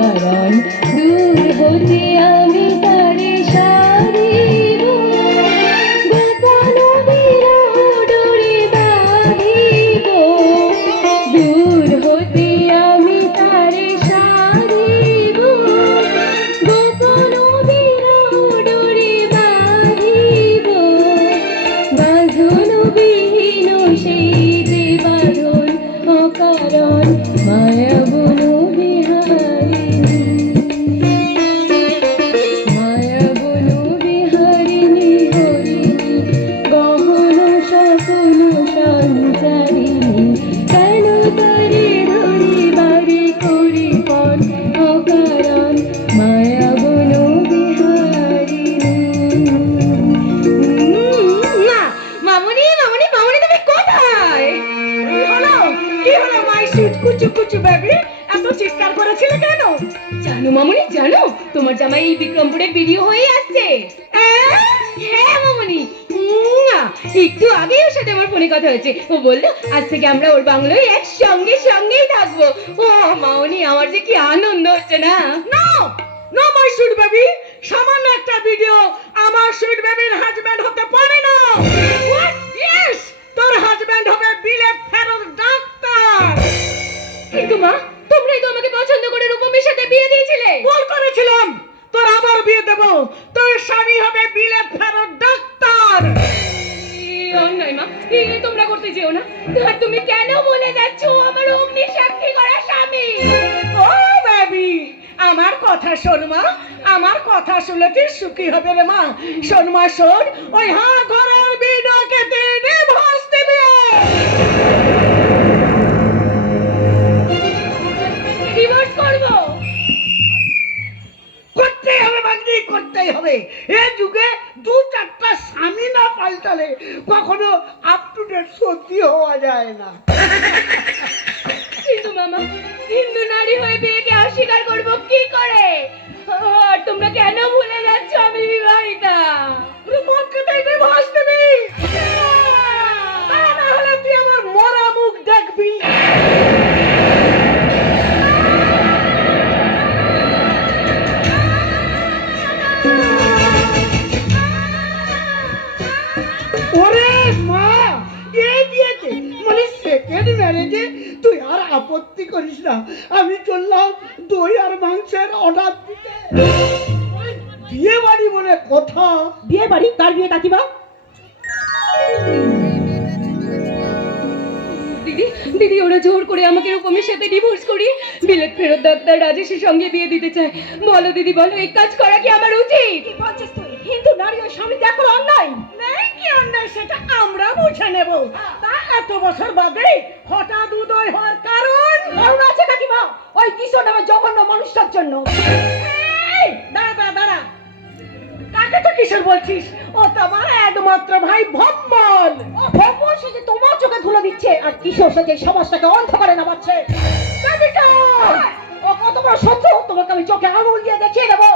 অকারণ দূর হতে আমি তারে সারিব গোপন বিরহ ডোরে বাঁধিব দূর হতে আমি তারে সারিব গোপন বিরহ ডোরে বাঁধিব বাঁধন বিহীন সেই যে বাঁধন অকারণ মায়া বন বিহারিণী মায়া বন বিহারিণী হরিণী গহন সপন সঞ্চারিণী কেন তারে ধরি বারে করি পণ অকারণ মায়া বন বিহারিণী। না, মামুনি মামুনি মামুনি তুমি কোথায়? কি হলো my sweet Kuchu Kuchu baby, এত চিৎকার করেছিলে কেন? জানো মামুনি জানো তোমার জামাই এই বিক্রমপুরের ভিডিও হয়ে আসছে। হ্যাঁ মামুনি একটু আগেই ওর সাথে আমার ফোনে কথা হয়েছে। ও বললো আজ থেকে আমরা ওর বাংলোয় একসঙ্গে সঙ্গেই থাকবো। ও মামুনি আমার যে কি আনন্দ হচ্ছে না। No no my sweet baby, সামান্য একটা ভিডিও আমার সুইট বেবির হাজবেন্ড হতে পারে না। হোয়াট? ইয়েস, তোর হাজবেন্ড হবে বিলে ফেরত ডাক্তার। কিন্তু মা তোমরাই তো আমাকে পছন্দ করে রূপমের সাথে বিয়ে দিয়েছিলে। ভুল করেছিলাম, তোর আবার বিয়ে দেব। তোর স্বামী হবে বিলে ফেরত ডাক্তার। অন্যায় মা, তোমরা করতে যেও না। আর তুমি কেন বলে যাচ্ছ আমার অগ্নি সাক্ষী করা স্বামী? ও বেবি, আমার কথা শোন মা, আমার কথা শুনলে তুই সুখী হবে রে মা। শোন মা শোন, ওই ঘরের বিডাকে দিনে ভাস দিবে। ডিভোর্স করবো। করতেই হবে বান্দি, করতেই হবে। এ যুগে দু চারটা স্বামী না পাল্টালে কখনো আপ টু ডেট সত্যি হওয়া যায় না। কিন্তু মামা হিন্দু নারী হয়ে বিয়েকে অস্বীকার করবো কি করে? আর তোমরা কেন ভুলে যাচ্ছ আমি বিবাহিতা? রূপমকে দেখবি ভাস দিবি, তা না হলে তুই আমার মরা মুখ দেখবি। ওরে মা, এই বিয়েতে মানে সেকেন্ড ম্যারেজে তুই আর আপত্তি করিস না। আমি চললাম দই আর মাংসের অর্ডার দিতে। বিয়ে বাড়ি বলে কথা। বিয়ে বাড়ি? কার বিয়ে কাকিমা? দিদি দিদি ওরা জোর করে আমাকে রূপমের সাথে ডিভোর্স করি বিলেত ফেরত ডাক্তার রাজেশের সঙ্গে বিয়ে দিতে চায়। বলো দিদি বলো এই কাজ করা কি আমার উচিত? কি বলছিস তুই? হিন্দু নারী ওই স্বামী দেখো অন্যায় নেই, কি অন্যায় সেটা আমরা বুঝে নেব। তা এত বছর বাদে হঠাৎ উদয় হওয়ার কারণ কারণ আছে কাকিমা, ওই কিশোর নামে জঘন্য মানুষটার জন্য। এই, দাঁড়া দাঁড়া দাঁড়া, কাকে তো কিশোর বলছিস? ও তো আমার একমাত্র ভাই ভম্বল। ও ভম্বল সে যে তোমার চোখে ধুলো দিচ্ছে আর কিশোর সে যে সমাজটাকে অন্ধকারে নামাচ্ছে। ও কত বড় শত্রু, তোমাকে আমি চোখে আঙুল দিয়ে দেখিয়ে দেবো।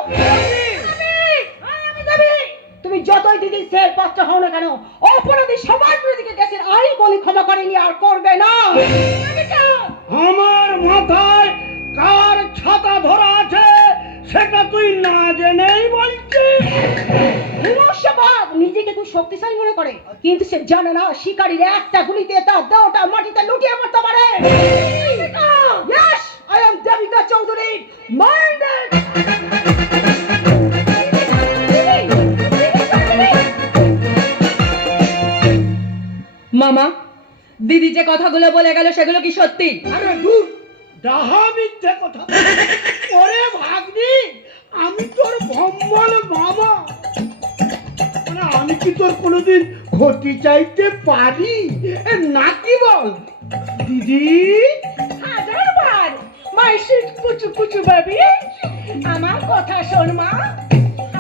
তুমি যতই দিদি সের পাত্র হও না কেন, অপরাধী সমাজ বিরোধীকে দেশের আইন বলি ক্ষমা করেনি আর করবে না। আমার মাথায় কার ছাতা ধরা আছে সেটা তুই না জেনেই বলছিস। মনুষ্যবাদ নিজেকে খুব শক্তিশালী মনে করে, কিন্তু সে জানে না শিকারীর একটা গুলিতে তার দেহটা মাটিতে লুটিয়ে পড়তে পারে। Yes, I am Devika Chaudhary. Minded. মামা দিদি যে কথাগুলো বলে গেল সেগুলো কি সত্যি? আরে দূর, ডাহা মিথ্যে কথা। ওরে ভাগ্নি, আমি তোর ভম্বল মামা, মানে আমি কি তোর কোনোদিন ক্ষতি চাইতে পারি নাকি বল? দিদি হাজারবার my sweet Kuchu Kuchu baby, আমার কথা শোন মা,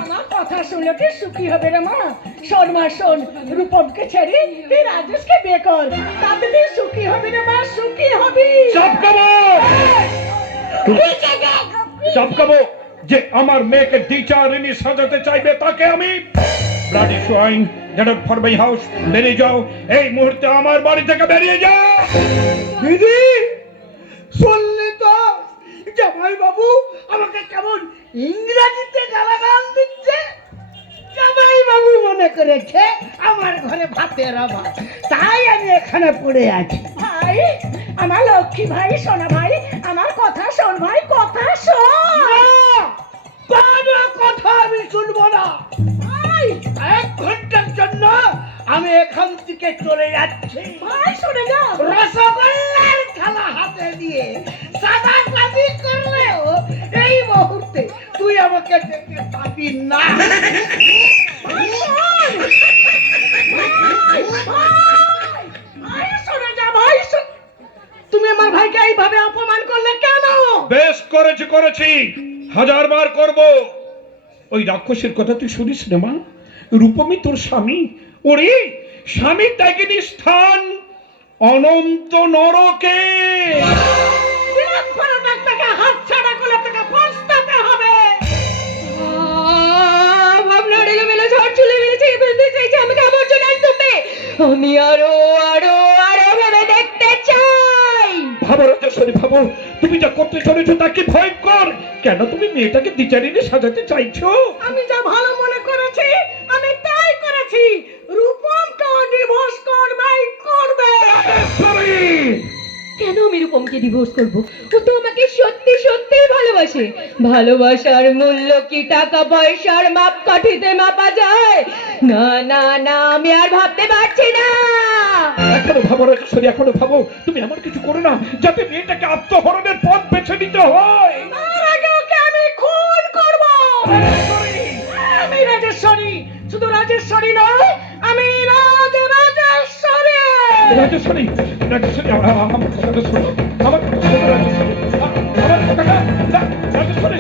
আমার কথা শুনলে তুই সুখী হবে রে মা। শোন মা শোন, রূপমকে ছেড়ে তুই রাজেশকে বিয়ে কর, তাতে তুই সুখী হবি রে মা, সুখী হবি। চপকাবো যে আমার মেয়েকে দ্বিচারিণী সাজাতে চাইবে তাকে আমি bloody swine, get out for my house. বেরিয়ে যাও, এই মুহূর্তে আমার বাড়ি থেকে বেরিয়ে যাও। দিদি শুনলি তো, জামাই বাবু আমাকে কেমন ইংরেজিতে গালাগাল দিচ্ছে। জামাই বাবু মনে করেছে আমার ঘরে ভাতের অভাব, তাই আমি এখানে পড়ে আছি। ভাই, আমার লক্ষ্মী ভাই, সোনা ভাই, আমার কথা শোন ভাই, কথা শোন। না, কোনো কথা আমি শুনবো না। ভাই, 1 ঘন্টার জন্য আমি এখান থেকে চলে যাচ্ছি। ভাই শুনে না। রসগোল্লার থালা হাতে দিয়ে সাদা কাজি করলেও এই মুহূর্তে তুই আমাকে দেখতে পাবি না। ভাই শুনে যা, ভাই তুমি আমার ভাইকে এইভাবে অপমান করলে কেন? বেশ করেছি 1000 বার করব। ওই রাক্ষসের কথা তুই শুনিস না মা? রূপমী তোর স্বামী, ওরে স্বামী ত্যাগিনী স্থান অনন্ত নরকে। বিরাট বড় ডাক্তারকে হাত ছাড়া করলে তোকে পস্তাতে হবে। ভাবনার এলোমেলো ঝড় চলে গেছে, বলতে চাইছে আমাকে আমার জন্য আসবে। আমি আরো আরো আরো ভেবে দেখতে চাই। ভাবো রাজেশ্বরী, ভাবো তুমি যা করতে চলেছো তা কি ভয়ঙ্কর। কেন তুমি মেয়েটাকে দ্বিচারিণী সাজাতে চাইছো? আমি যা ভালো মনে করেছি আমি তাই করেছি। রূপমকে ডিভোর্স করবেই করবে। রাজেশ্বরী! কেন আমি রূপমকে ডিভোর্স করব? ও তো আমাকে সত্যি সত্যি ভালোবাসে। ভালোবাসার মূল্য কি টাকা পয়সার মাপকাঠিতে মাপা যায়? না না না, আমি আর ভাবতে পারছি না। এখনো ভাবো রাজেশ্বরী, এখনো ভাবো। তুমি এমন কিছু করো না যাতে মেয়েটাকে আত্মহরণের পথ বেছে নিতে হয়। তার আগে ওকে আমি খুন করব। আমি রাজেশ্বরী, শুধু রাজেশ্বরী নয়, আমি রাজেশ্বরী। রাজেশ্বরী, আমার কথাটা শোনো, আমার কথা শোনো রাজেশ্বরী, আমার কথাটা। রাজেশ্বরী,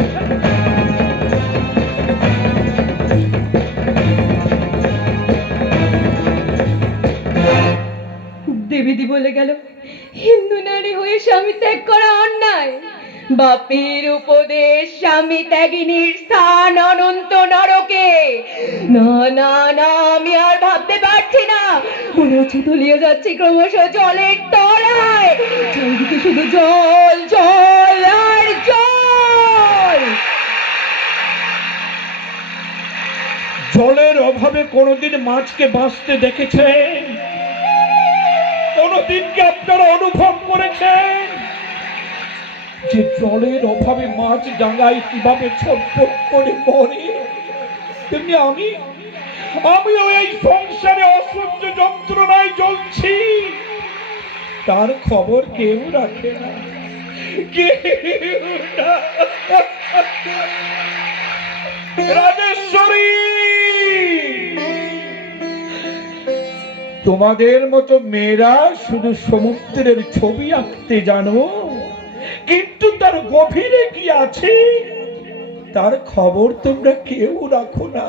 দেবীদি বলে গেল হিন্দু নারী হয়ে স্বামী ত্যাগ করা অন্যায়। বাপের উপদেশ স্বামী ত্যাগিনীর স্থান অনন্ত নরকে। না না না, আমি আর ভাবতে পারছি না। মনে হচ্ছে তলিয়ে যাচ্ছে ক্রমশ জলের তলায়। চারিদিকে শুধু জল জল আর জল। জলের অভাবে কোনোদিন মাছকে বাঁচতে দেখেছেন? কোনোদিন কি আপনারা অনুভব করেছেন যে জলের অভাবে মাছ ডাঙায় কিভাবে ছটফট করে মরে? তেমনি আমিও এই সংসারে অসহ্য যন্ত্রণায় জ্বলছি। তার খবর কেউ রাখে না, কেউ না। রাজেশ্বরী, তোমাদের মতো মেয়েরা শুধু সমুদ্রের ছবি আঁকতে জানো, কিন্তু তার গভীরে কি আছে তার খবর তোমরা কেউ রাখো না।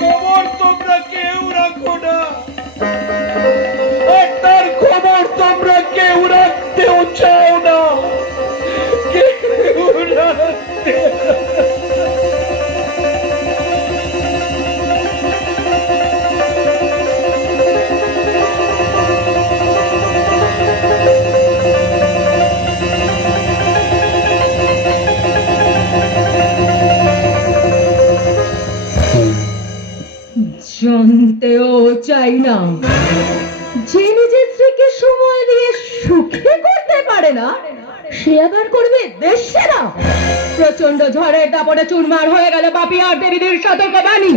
খবর তোমরা কেউ রাখো না, আর তার খবর তোমরা কেউ রাখতেও চাও না। কেউ রাখতে জানতেও চাই না। যে নিজের স্ত্রীকে সময় দিয়ে সুখী করতে পারে না, সে আবার করবে দেশ সেরা। প্রচন্ড ঝড়ের দাপটে চুরমার হয়ে গেল পাপিয়ার দেবীদের সতর্কবাণী।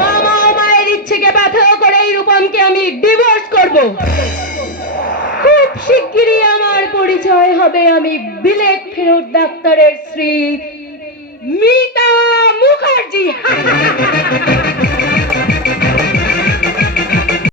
মামা ও মায়ের ইচ্ছেকে পাথেয় করে এই রূপমকে আমি ডিভোর্স করব। খুব শিগগিরই আমার পরিচয় হবে। আমি বিলেত ফেরত ডাক্তারের স্ত্রী মিতা মুখার্জি।